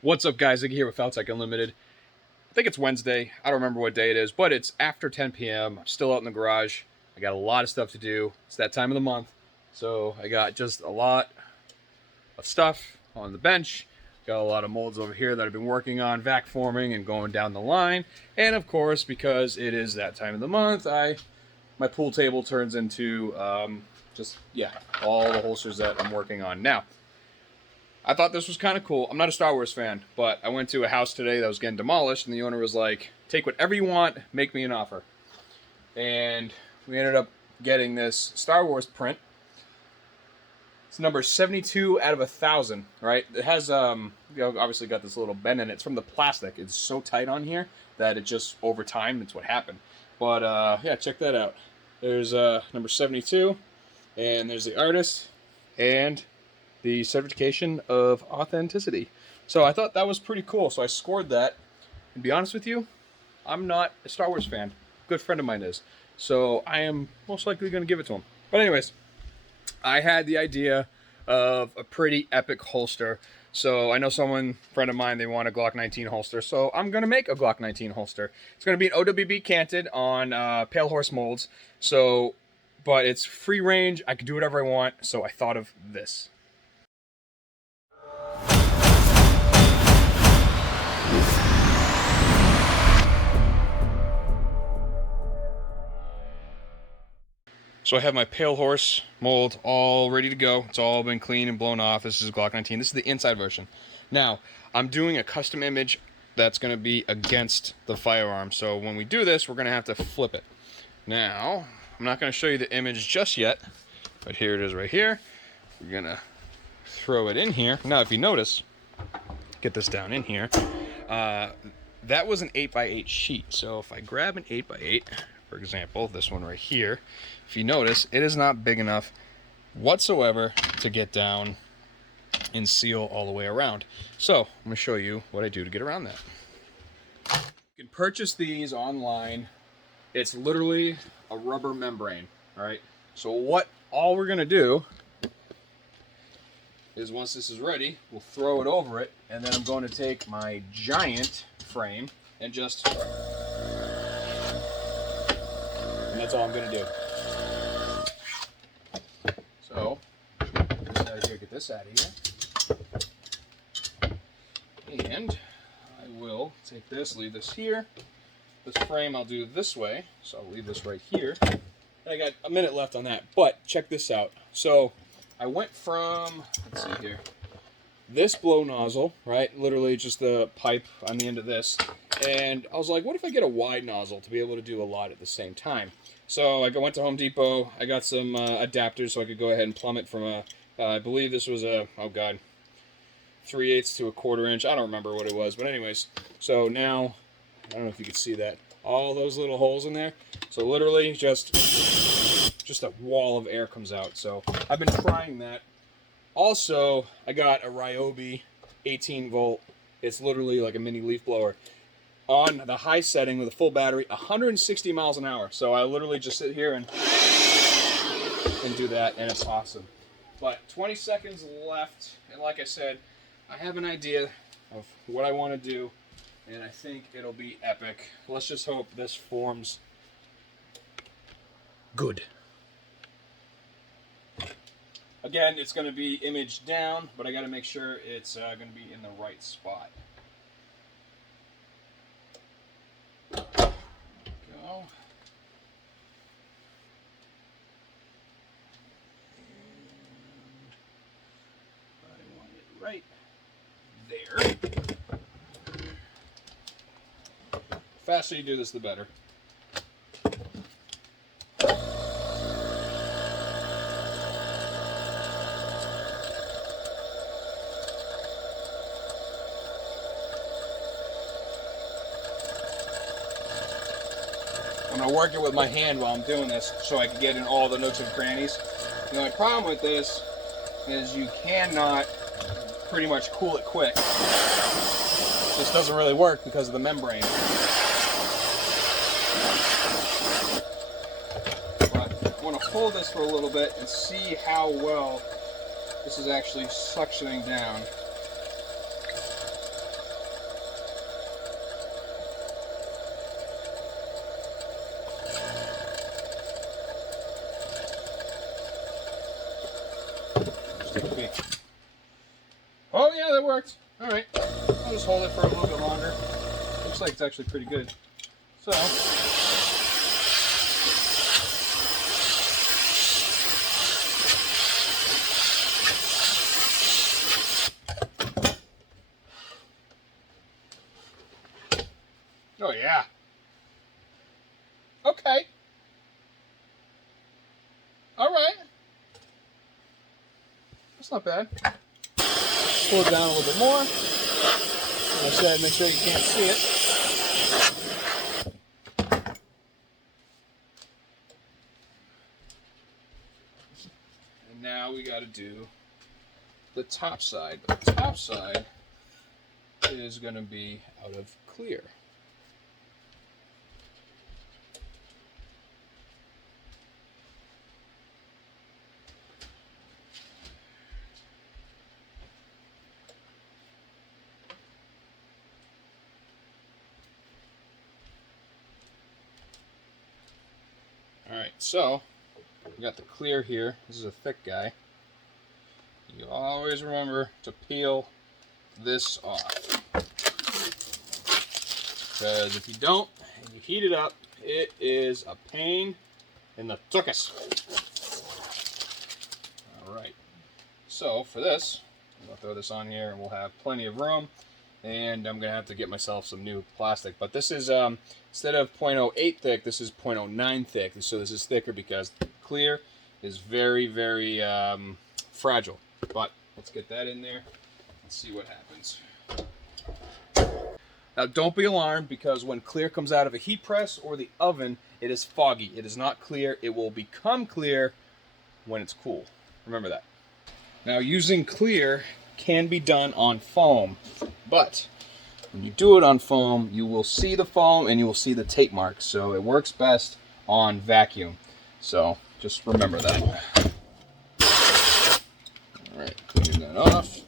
What's up, guys? Ziggy here with Faltacunlimited. I think it's Wednesday. I don't remember what day it is, but it's after 10 p.m. I'm still out in the garage. I got a lot of stuff to do. It's that time of the month. So I got just a lot of stuff on the bench. Got a lot of molds over here that I've been working on, vac forming and going down the line. And of course, because it is that time of the month, my pool table turns into all the holsters that I'm working on now. I thought this was kind of cool. I'm not a Star Wars fan, but I went to a house today that was getting demolished, and the owner was like, take whatever you want, make me an offer. And we ended up getting this Star Wars print. It's number 72 out of 1,000, right? It has, obviously got this little bend in it. It's from the plastic. It's so tight on here that it just, over time, it's what happened. But, yeah, check that out. There's number 72, and there's the artist, and the certification of authenticity. So I thought that was pretty cool, so I scored that. And to be honest with you, I'm not a Star Wars fan. A good friend of mine is. So I am most likely going to give it to him. But anyways, I had the idea of a pretty epic holster. So I know friend of mine, they want a Glock 19 holster. So I'm going to make a Glock 19 holster. It's going to be an OWB canted on palehorse molds. So, but it's free range. I can do whatever I want. So I thought of this. So I have my palehorse mold all ready to go. It's all been cleaned and blown off. This is Glock 19. This is the inside version. Now, I'm doing a custom image that's going to be against the firearm. So when we do this, we're going to have to flip it. Now, I'm not going to show you the image just yet, but here it is right here. We're going to throw it in here. Now, if you notice, get this down in here. That was an 8x8 sheet. So if I grab an 8x8, for example, this one right here, if you notice, it is not big enough whatsoever to get down and seal all the way around. So I'm going to show you what I do to get around that. You can purchase these online. It's literally a rubber membrane, all right? So all we're going to do is, once this is ready, we'll throw it over it, and then I'm going to take my giant frame and just... and that's all I'm going to do. So, get this out of here. And I will take this, leave this here. This frame I'll do this way, so I'll leave this right here. And I got a minute left on that, but check this out. So, I went from, let's see here, this blow nozzle, right? Literally just the pipe on the end of this. And I was like, what if I get a wide nozzle to be able to do a lot at the same time? So I went to Home Depot. I got some adapters so I could go ahead and plumb it from a, I believe this was a, 3/8 to a 1/4 inch. I don't remember what it was, but anyways. So now, I don't know if you can see that. All those little holes in there. So literally just a wall of air comes out. So I've been trying that. Also, I got a Ryobi 18 volt. It's literally like a mini leaf blower. On the high setting with a full battery, 160 miles an hour. So I literally just sit here and do that, and it's awesome. But 20 seconds left, and like I said, I have an idea of what I want to do, and I think it'll be epic. Let's just hope this forms good. Again, it's going to be image down, but I got to make sure it's going to be in the right spot. Go. I want it right there. The faster you do this, the better. I'm going to work it with my hand while I'm doing this so I can get in all the nooks and crannies. The only problem with this is you cannot pretty much cool it quick. This doesn't really work because of the membrane. But I want to hold this for a little bit and see how well this is actually suctioning down. worked. All right, I'll just hold it for a little bit longer. Looks like it's actually pretty good. So. Oh yeah. Okay. All right. That's not bad. Pull it down a little bit more. Like I said, make sure you can't see it. And now we got to do the top side. But the top side is going to be out of clear. Alright, so we got the clear here. This is a thick guy. You always remember to peel this off. Because if you don't, and you heat it up, it is a pain in the tuchus. Alright, so for this, I'm going to throw this on here and we'll have plenty of room. And I'm going to have to get myself some new plastic. But this is, instead of 0.08 thick, this is 0.09 thick. So this is thicker because clear is very, very fragile. But let's get that in there and see what happens. Now don't be alarmed, because when clear comes out of a heat press or the oven, it is foggy. It is not clear. It will become clear when it's cool. Remember that. Now using clear can be done on foam, but when you do it on foam, you will see the foam and you will see the tape marks. So it works best on vacuum. So just remember that. All right, clean that off.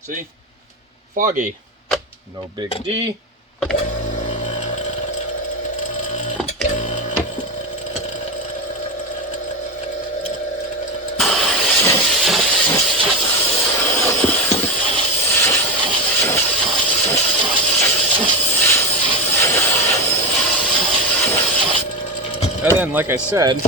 See? Foggy. No big D. And then, like I said,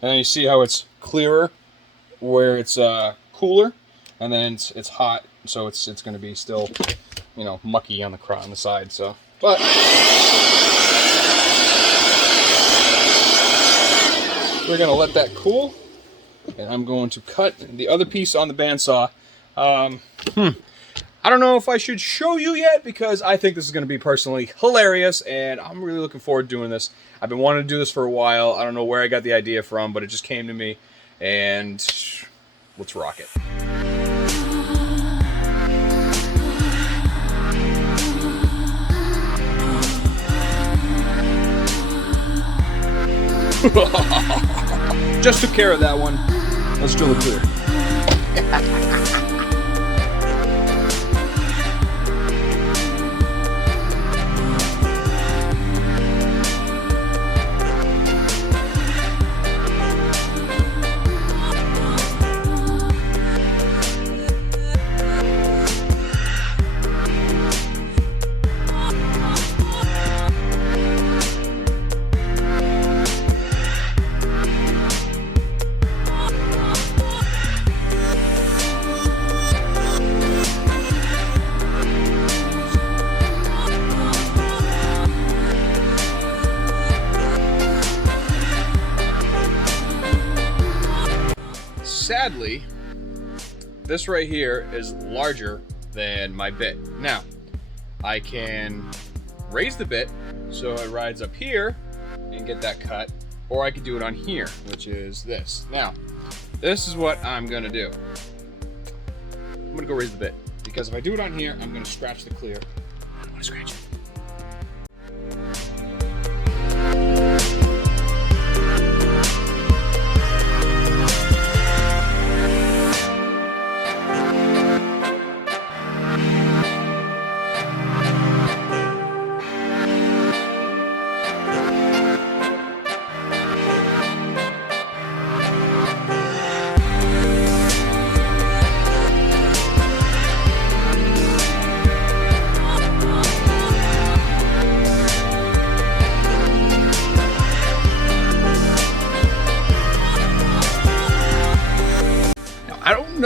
and you see how it's clearer where it's cooler, and then it's hot, so it's going to be still, you know, mucky on the side. So, but we're going to let that cool, and I'm going to cut the other piece on the bandsaw. I don't know if I should show you yet, because I think this is going to be personally hilarious, and I'm really looking forward to doing this. I've been wanting to do this for a while. I don't know where I got the idea from, but it just came to me, and let's rock it. Just took care of that one. Let's drill it clear. Sadly, this right here is larger than my bit. Now, I can raise the bit so it rides up here and get that cut, or I could do it on here, which is this. Now, this is what I'm gonna do. I'm gonna go raise the bit, because if I do it on here, I'm gonna scratch the clear. I don't wanna scratch it.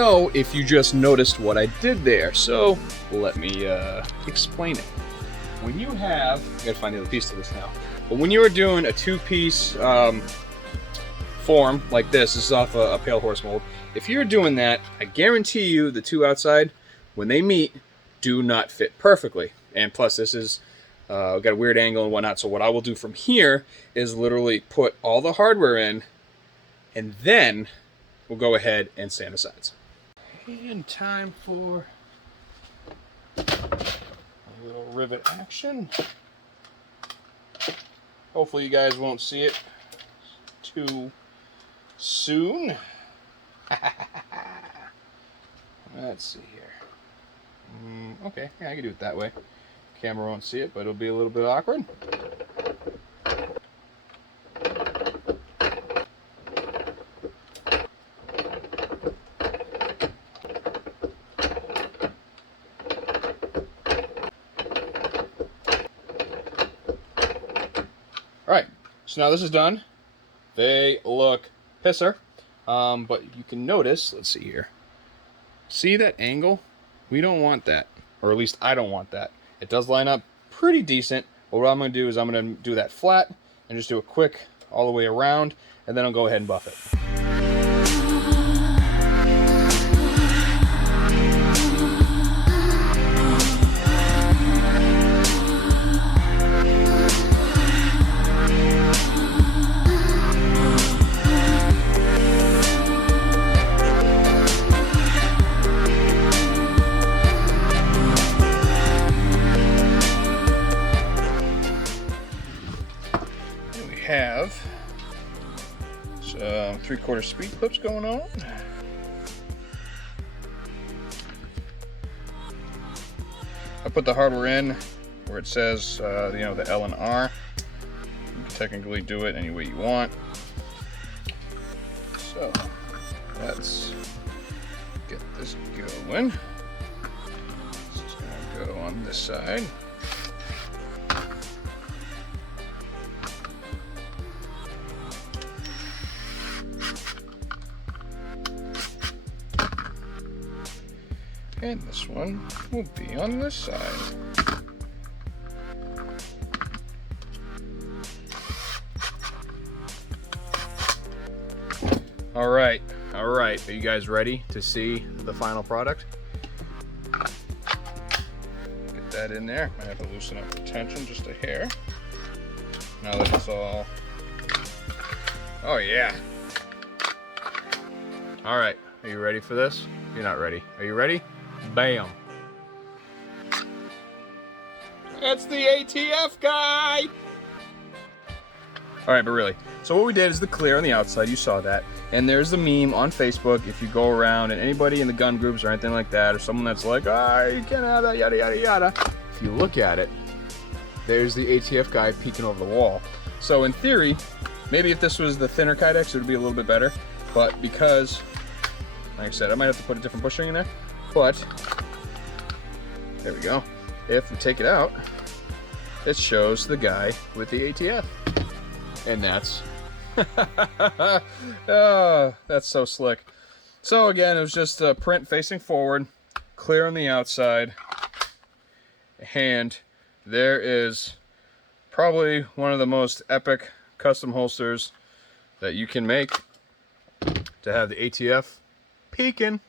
know if you just noticed what I did there, so let me explain it. When you have, I gotta find the other piece to this now, but when you are doing a two-piece form like this is off a pale horse mold, if you're doing that, I guarantee you the two outside, when they meet, do not fit perfectly. And plus this is got a weird angle and whatnot, so what I will do from here is literally put all the hardware in, and then we'll go ahead and sand the sides. And time for a little rivet action. Hopefully you guys won't see it too soon. Let's see here. Okay, yeah, I can do it that way. Camera won't see it, but it'll be a little bit awkward. Alright, so now this is done. They look pisser, but you can notice, let's see here. See that angle? We don't want that, or at least I don't want that. It does line up pretty decent, but what I'm going to do is I'm going to do that flat and just do a quick all the way around, and then I'll go ahead and buff it. Have some 3/4 speed clips going on. I put the hardware in where it says, you know, the L and R. You can technically do it any way you want. So let's get this going. This is going to go on this side. And this one will be on this side. All right. Are you guys ready to see the final product? Get that in there. I have to loosen up the tension just a hair. Now that it's all... Oh yeah. All right. Are you ready for this? You're not ready. Are you ready? Bam. That's the ATF guy! Alright, but really. So what we did is the clear on the outside, you saw that. And there's the meme on Facebook, if you go around and anybody in the gun groups or anything like that, or someone that's like, ah, you can't have that, yada, yada, yada. If you look at it, there's the ATF guy peeking over the wall. So in theory, maybe if this was the thinner Kydex, it would be a little bit better. But because, like I said, I might have to put a different bushing in there. But, there we go. If we take it out, it shows the guy with the ATF. And that's, oh, that's so slick. So again, it was just a print facing forward, clear on the outside, and there is probably one of the most epic custom holsters that you can make to have the ATF peeking.